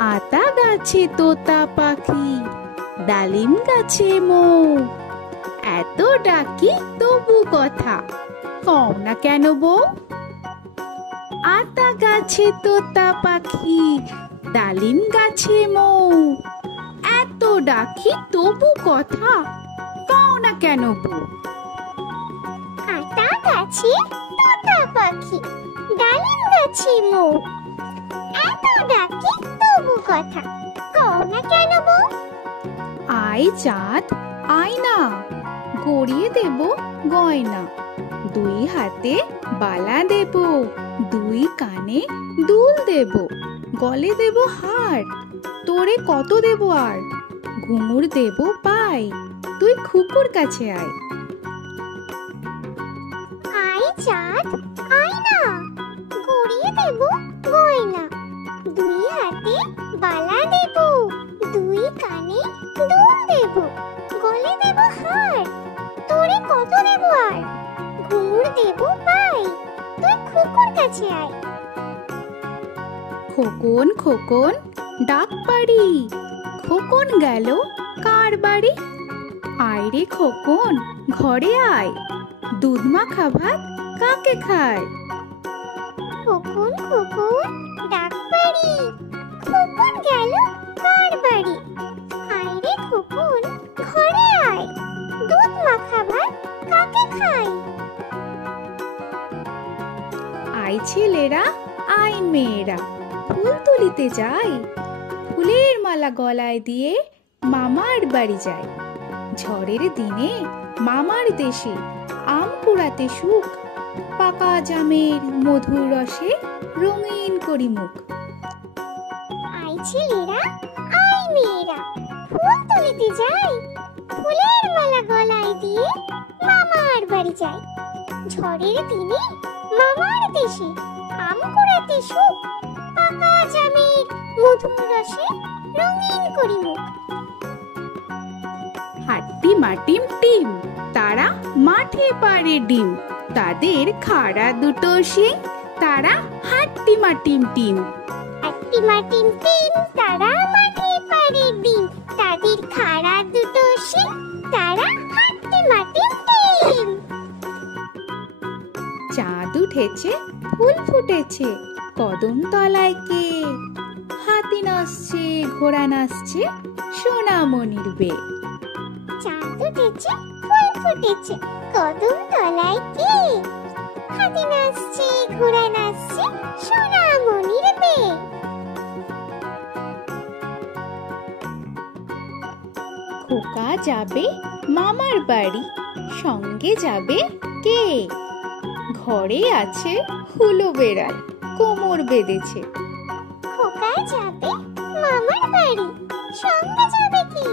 আতা গাছে তোতা পাখি, ডালিম গাছে মৌ, এত ডাকি তবু কথা কও না কেন বউ? আতা গাছে তোতা পাখি, ডালিম গাছে মৌ, এত ডাকি তবু কথা কও না কেন বউ? আতা গাছে তোতা পাখি, ডালিম গাছে মৌ, এত ডাকি তবু কথা কও না কেন বউ? আয় চাঁদ আয় না, গড়িয়ে দেব গয়না, দুই হাতে বালা দেব, দুই কানে দুল দেব, গলে দেব হার, তোরে কত দেব আর, ঘুঙুর দেব পাই, তুই খুকুর কাছে আয়। আয় চাঁদ আয় না, গড়িয়ে দেব গয়না, দুই হাতে বালা দেব, দুই কানে দুল দেব, গলে দেব হার, তোরে কত দেব আর, ঘুঙুর দেব পাই, তুই খুকুর কাছে আয়। খোকন খোকন ডাক পাড়ি, খোকন গেল কার বাড়ি? আয় রে খোকন ঘরে আয়, দুধ মাখা ভাত কাকে খায়? খোকন খোকন ডাক পাড়ি, খোকন গেল কার বাড়ি? আয় রে খোকন ঘরে আয়, দুধ মাখা ভাত কাকে খায়? আয় ছেলেরা আয় মেয়েরা, ফুল তুলিতে যাই, ফুলের মালা গলায় দিয়ে মামার বাড়ি যাই। ঝড়ের দিনে মামার দেশে আম কুড়াতে সুখ, পাকা জামের মধুর রসে রঙিন করি মুখ। আয় ছেলেরা আয় মেয়েরা, ফুল তুলিতে যাই, ফুলের মালা গলায় দিয়ে মামার বাড়ি যাই। ঝড়ের দিনে মামার দেশে আম কুড়াতে সুখ, পাকা জামের মধুর রসে রঙিন করি মুখ। হাট্টি মাটিম টিম, তারা মাঠে পাড়ে ডিম, তাদের খাড়া দুটো শিং, তারা হাট্টি মাটিম টিম। হাট্টি মাটিম টিম, তারা মাঠে পাড়ে ডিম, তাদের খাড়া দুটো শিং, তারা হাট্টি মাটিম টিম। চাঁদ উঠেছে ফুল ফুটেছে কদম তলায় কে, হাতি নাচছে ঘোড়া নাচছে সোনামণির বে। চাঁদ উঠেছে ফুল ফুটেছে কদম তলায় কে, হাতি নাচছে ঘোড়া নাচছে সোনামণির বে। খোকা যাবে মামার বাড়ি, সঙ্গে যাবে কে? ঘরে আছে হুলো বেড়াল, কোমর বেঁধেছে। খোকা যাবে মামার বাড়ি, সঙ্গে যাবে কি?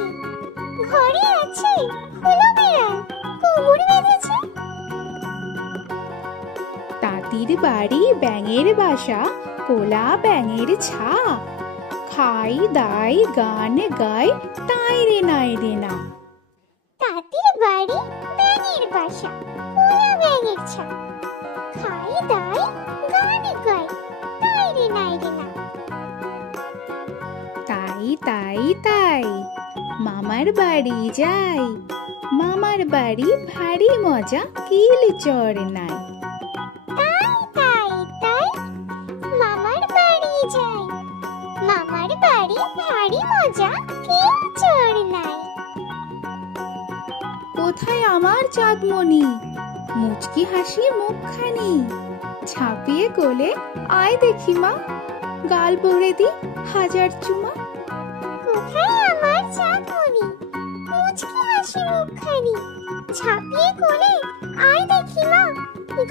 ঘরে আছে হুলো বেড়াল, কোমর বেঁধেছে। তাঁতির বাড়ি ব্যাঙের বাসা, কোলা ব্যাঙের ছা, খাই দাই গান গাই তাই রে নাই রে না। তাঁতির বাড়ি ব্যাঙের বাসা, কোলা ব্যাঙের ছা, খাই দাই গান গাই তাই রে নাই রে না। তাই তাই তাই মামার বাড়ি যাই, মামার বাড়ি ভারী মজা কিল চড় নাই। তাই তাই তাই মামার বাড়ি যাই, মামার বাড়ি ভারী মজা কেউ চড় নাই। কোথায় আমার চাঁদমণি, মুচকি হাসি মুখখানি, ছাপিয়ে কোলে আয় দেখি মা, গাল ভরে দি হাজার চুমা। কোথায় আমার চাঁদমণি, মুচকি হাসি মুখখানি, ছাপিয়ে কোলে আয় দেখি মা,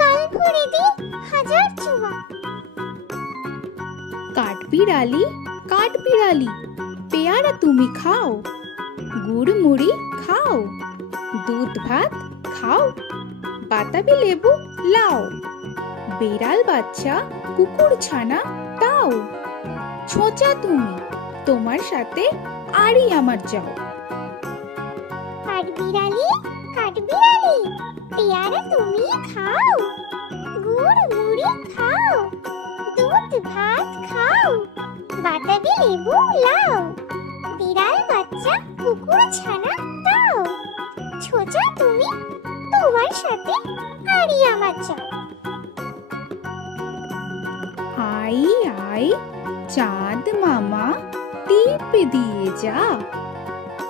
গাল ভরে দি হাজার চুমা। কাঠ বিড়ালি পেয়ারা তুমি খাও, গুড় মুড়ি খাও, দুধ ভাত খাও, বাতাবি লেবু লাও, বেড়াল বাচ্চা কুকুর ছানা দাও, ছোঁচা তুমি তোমার সাথে আরই আমার যাও। কাঠবিড়ালি পেয়ারা তুমি খাও, গুড় মুড়ি খাও, দুধ ভাত খাও, বাতাবি লেবু লাও, বিড়াল বাচ্চা কুকুর ছানা দাও, ছোচা তুমি তোমার সাথে আড়ি আমার চাও। আই আই চাঁদ মামা টিপ দিয়ে যা,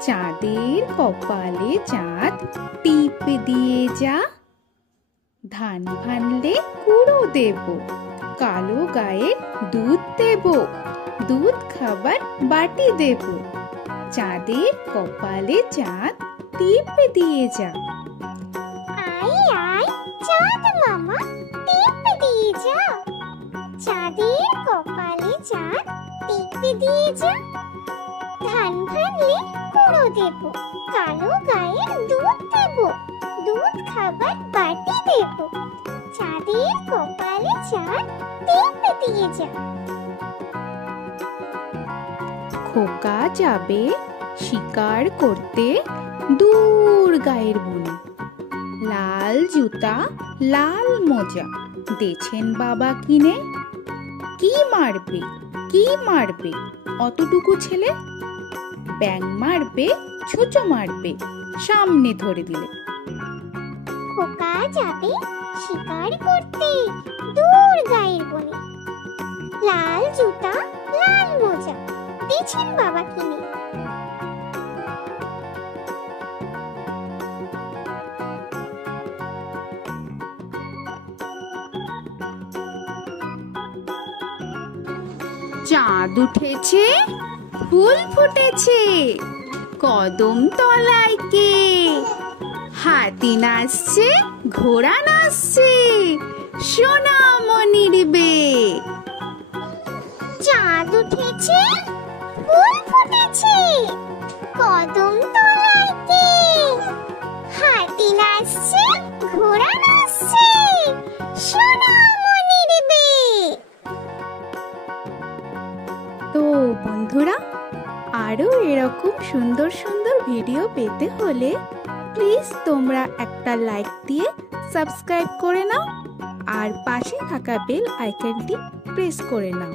চাঁদের কপালে চাঁদ টিপ দিয়ে যা। ধান ভানলে কুড়ো দেব, কালো গায়ে দুধ দেব, দুধ খাবার বাটি দেব, চাঁদের কপালে চাঁদ টিপ দিয়ে যা। আই আই চাঁদ মামা টিপ দিয়ে যা, চাঁদের কপালে চাঁদ টিপ দিয়ে যা। ধান ভানলে কুড়ো দেব, কালো গায়ে দুধ দেব, দুধ খাবার বাটি দেব, চাঁদের কপালে চাঁদ টিপ দিয়ে যা। খোকা যাবে শিকার করতে দূর গায়ের বনে, লাল জুতা লাল মোজা দেছেন বাবা কিনে। কি মারবে কি মারবে অতটুকু ছেলে, ব্যাঙ মারবে ছুঁচো মারবে সামনে ধরে দিলে। খোকা যাবে শিকার করতে দূর গায়ের বনে, লাল জুতা লাল মোজা দিয়েছেন বাবা কিনে। চাঁদ উঠেছে ফুল ফুটেছে, কদম তলায় কে, হাতি নাচছে ঘোড়া নাচছে সোনামণির বে। চাঁদ উঠেছে ফুল ফুটেছে, কদম তলায় কে, হাতি নাচছে ঘোড়া নাচছে সোনামণির বে। তো বন্ধুরা, আরো এরকম সুন্দর সুন্দর ভিডিও পেতে হলে প্লিজ তোমরা একটা লাইক দিয়ে সাবস্ক্রাইব করে নাও আর পাশে থাকা বেল আইকনটি প্রেস করে নাও।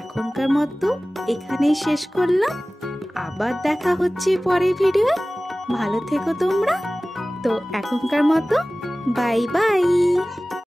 এখনকার মতো এখানেই শেষ করলাম, আবার দেখা হচ্ছে পরের ভিডিও। ভালো থেকো তোমরা। তো এখনকার মতো বাই বাই।